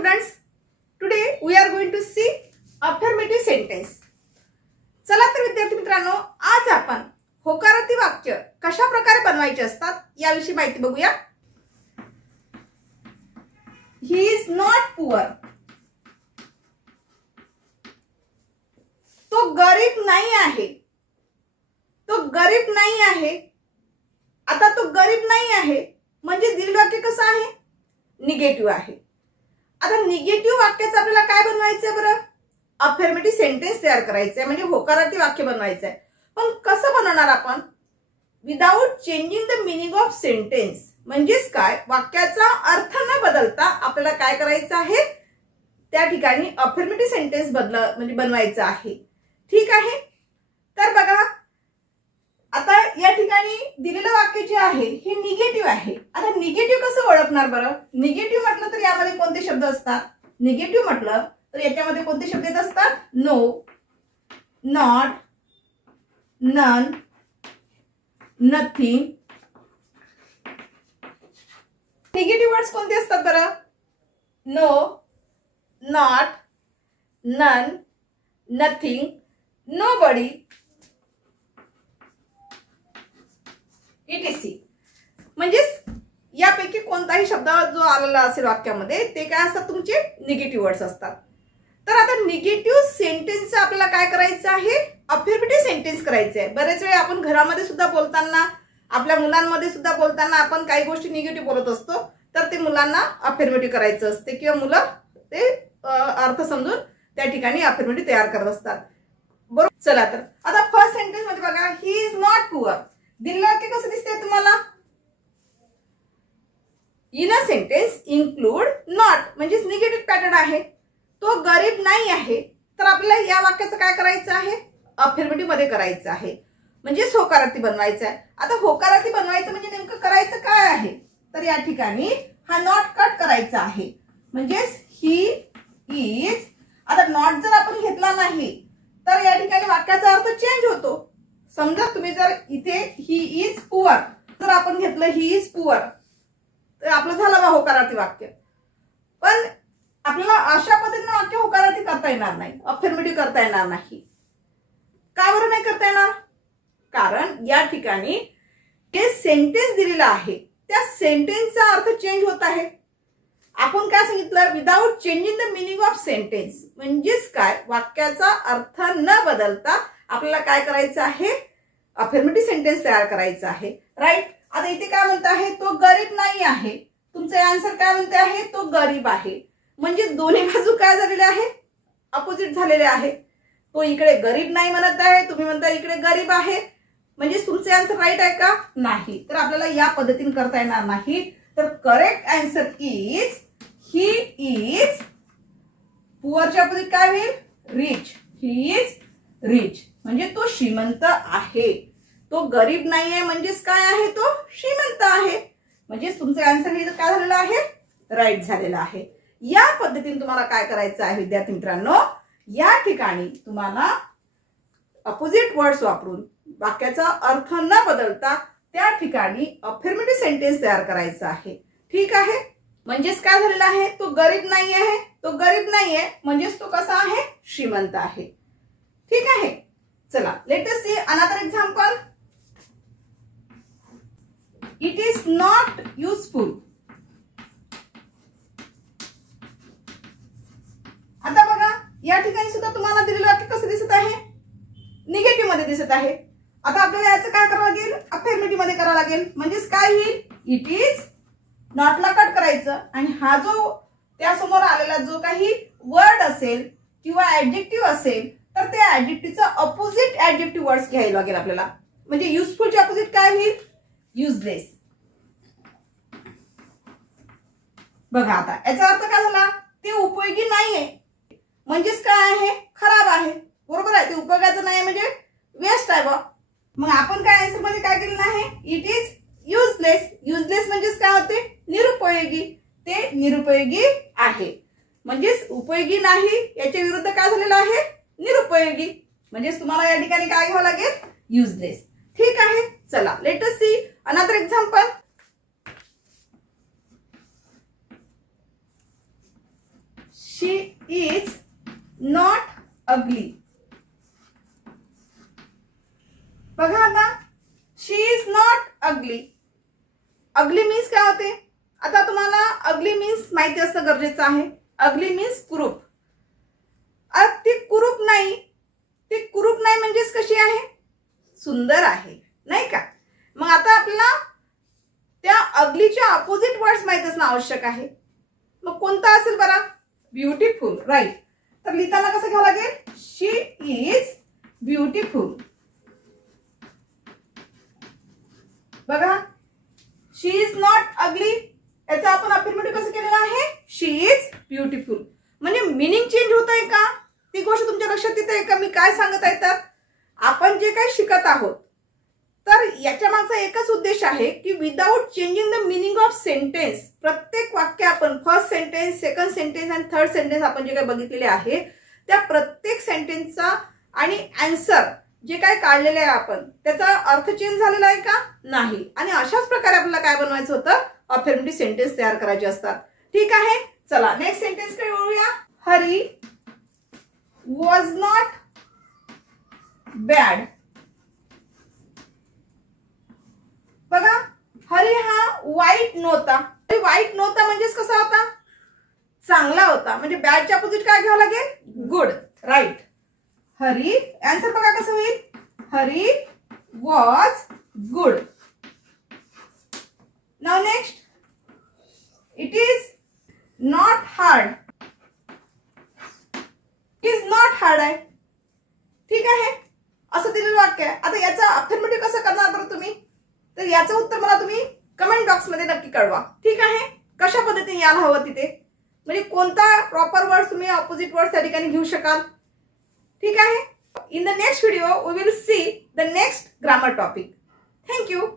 students, today we are going to see affirmative sentence. चला तर विद्यार्थी मित्रांनो, आज आपण होकारार्थी वाक्य कशा प्रकारे बनवायचे असतात याविषयी माहिती बघूया. He is not poor. तो गरीब नाही आहे. तो गरीब नाही आहे. आता तो गरीब नाही आहे म्हणजे दिलेलं वाक्य कसं आहे? निगेटिव्ह आहे. आता निगेटिव्ह वाक्याचं आपल्याला काय बनवायचं आहे बरं? अफर्मेटिव्ह सेंटेन्स तयार करायचं आहे, म्हणजे होकारार्थी वाक्य बनवायचं आहे. पण कसं बनवणार आपण? Without changing the meaning of sentence. म्हणजेच काय? वाक्याचा अर्थ न बदलता आपल्याला काय करायचं आहे? त्या ठिकाणी अफर्मेटिव्ह सेंटेन्स म्हणजे बनवायचं आहे. ठीक आहे. तर बघा, आता या ठिकाणी दिलेलं वाक्य जे आहे हे निगेटिव्ह आहे. आता निगेटिव्ह कसं ओळखणार बरं? निगेटिव्ह म्हटलं तर यामध्ये कोणते शब्द असतात? निगेटिव्ह म्हटलं तर याच्यामध्ये कोणते शब्द येत असतात? No, not, none, nothing. Negative words कोणते असतात बरं? No, not, none, nothing, nobody, etc. म्हणजेच यापैकी कोणताही शब्द जो आलेला असेल वाक्यामध्ये ते काय असतात? तुमचे निगेटिव्ह वर्ड्स असतात. तर आता निगेटिव्ह सेंटेन्स आपल्याला काय करायचं आहे? अफर्मेटिव्ह सेंटेन्स करायचं आहे. बरेच वेळा आपण घरामध्ये सुद्धा बोलताना, आपल्या मुलांमध्ये सुद्धा बोलताना आपण काही गोष्टी निगेटिव्ह बोलत असतो, तर ते मुलांना अफर्मेटिव्ह करायचं असते किंवा मुलं ते अर्थ समजून त्या ठिकाणी अफर्मेटिव्ह तयार करत असतात. बरोबर. चला तर आता फर्स्ट सेंटेन्स मध्ये बघा, ही इज नॉट पुअर. दिलेलं वाक्य कसं दिसतंय तुम्हाला? In a sentence include not म्हणजेच निगेटिव्ह पॅटर्न आहे. तो गरीब नाही आहे. तर आपल्याला या वाक्याचं काय करायचं आहे? अफर्मेटिव्ह मध्ये करायचं आहे, म्हणजे होकारार्थी बनवायचं आहे. आता होकारार्थी बनवायचं म्हणजे नेमकं करायचं काय आहे? तर या ठिकाणी हा नॉट कट करायचा आहे. म्हणजेच ही इज. आता नॉट जर आपण घेतला नाही तर या ठिकाणी वाक्याचा अर्थ चेंज होतो. समजा तुम्ही जर इथे ही इज पुअर जर आपण घेतलं ही इज पुअर तर आपलं झालं होकारार्थी वाक्य. पण आपल्याला अशा पद्धतीने वाक्य होकारार्थी करता येणार नाही, अफर्मेटिव्ह करता येणार नाही. का बरं नाही करता येणार? कारण या ठिकाणी जे सेंटेन्स दिलेला आहे त्या सेंटेन्सचा अर्थ चेंज होत आहे. आपण काय सांगितलं? Without changing the meaning of sentence. म्हणजेच काय? वाक्याचा अर्थ न बदलता आपल्याला काय करायचं आहे? अफर्मेटिव्ह सेंटेन्स तयार करायचं आहे. राईट. आता इथे काय म्हणत आहे? तो गरीब नाही आहे. तुमचे आन्सर काय म्हणते आहे? तो गरीब आहे. म्हणजे दोन्ही बाजू काय झालेले आहे? अपोजिट झालेले आहे. तो इकडे गरीब नाही म्हणत आहे, तुम्ही म्हणता इकडे गरीब आहे. म्हणजे तुमचे आन्सर राईट आहे का? नाही. तर आपल्याला या पद्धतीने करता येणार नाही. तर correct answer is he is. पुअरच्या अपोजिट काय होईल? रिच. ही इज रिच म्हणजे तो श्रीमंत आहे. तो गरीब नाही आहे म्हणजेच काय आहे? तो श्रीमंत आहे. म्हणजे तुमचे आन्सर हे काय झालेलं आहे? राईट झालेलं आहे. या पद्धतीने तुम्हाला काय करायचं आहे विद्यार्थी मित्रांनो? या ठिकाणी तुम्हाला अपोजिट वर्ड्स वापरून वाक्याचा अर्थ न बदलता त्या ठिकाणी अफर्मेटिव्ह सेंटेन्स तयार करायचा आहे. ठीक आहे. म्हणजेच काय झालेलं आहे? तो गरीब नाही आहे. तो गरीब नाही आहे म्हणजेच तो कसा आहे? श्रीमंत आहे. ठीक आहे. चला, let us see another example. It is not useful. आता बघा, या ठिकाणी सुद्धा तुम्हाला दिलेलं वाक्य कसं दिसत आहे? निगेटिव्ह मध्ये दिसत आहे. आता आपल्याला याचं काय करावं लागेल? अफर्मेटिव्ह मध्ये करावं लागेल. म्हणजेच काय येईल? It is. नॉटला कट करायचं आणि हा जो त्यासमोर आलेला जो काही वर्ड असेल किंवा ऍडजेक्टिव्ह असेल तर त्या ऍडजेक्टिव्हचा अपोजिट ऍडजेक्टिव्ह वर्ड्स घ्यायला लागेल आपल्याला. म्हणजे युजफुलचे अपोजिट काय होईल? युजलेस. बघा, आता याचा अर्थ काय झाला? ते उपयोगी नाहीये म्हणजेच काय आहे? खराब आहे. बरोबर आहे. ते उपयोगाचं नाही म्हणजे वेस्ट आहे बा. मग आपण काय आन्सर मध्ये काय केलेलं आहे? It is useless. युजलेस म्हणजेच काय होते? निरुपयोगी. ते निरुपयोगी आहे. म्हणजेच उपयोगी नाही याच्या विरुद्ध काय झालेलं आहे? निरुपयोगी. म्हणजेच तुम्हाला या ठिकाणी काय घ्यावं लागेल? युजलेस. ठीक आहे. चला, let us see another example. She is not ugly. बघा आता, she is not ugly. Ugly means काय होते? आता तुम्हाला अगली मीन्स माहिती असणं गरजेचं आहे. अगली मीन्स कुरूप. ती कुरूप नाही. ती कुरूप नाही म्हणजेच कशी आहे? सुंदर आहे, नाही का? मग आता आपल्याला त्या अगलीच्या अपोजिट वर्ड्स माहित असणं आवश्यक आहे. मग कोणता असेल बरं? Beautiful, right. तर लिहिताना कसं घ्यावं लागेल? She is beautiful. बघा, शी इज नॉट अगली, याचा आपण अफर्मेटिव्ह कसं केलेलं आहे? शी इज ब्युटिफुल. म्हणजे मिनिंग चेंज होत आहे का? ती गोष्ट तुमच्या लक्षात येते का? मी काय सांगत आहे तर आपण जे काही शिकत आहोत, तर याच्या मागचा एकच उद्देश आहे की without changing the meaning of sentence, प्रत्येक वाक्य आपण फर्स्ट सेंटेन्स, सेकंड सेंटेन्स आणि थर्ड सेंटेन्स आपण जे काही बघितलेले आहे, त्या प्रत्येक सेंटेन्सचा आणि आन्सर जे काय काढलेले आहे आपण, त्याचा अर्थ चेंज झालेला आहे का? नाही. आणि अशाच प्रकारे आपल्याला काय बनवायचं होतं? अफर्मेटिव्ह सेंटेन्स तयार करायचे असतात. ठीक आहे, चला नेक्स्ट सेंटेन्स कडे वळूया. Hari was not bad. बघा, हरी हा वाईट नव्हता. वाईट नव्हता म्हणजेच कसा होता? चांगला होता. म्हणजे बॅडच्या अपोजिट काय घ्यावं लागेल? Good, right. हरी, आन्सर बघा कसं होईल? Hari was good. Now next, it is not hard. It is not hard आहे. ठीक आहे, असं दिलेलं वाक्य आहे. आता याचा अफर्मेटिव्ह कसं करणार बरं तुम्ही? तर याचं उत्तर मला तुम्ही कमेंट बॉक्समध्ये नक्की कळवा. ठीक आहे, कशा पद्धतीने यायला हवं तिथे, म्हणजे कोणता प्रॉपर वर्ड तुम्ही ऑपोजिट वर्ड त्या ठिकाणी घेऊ शकाल. ठीक आहे. In the next video, we will see the next grammar topic. Thank you.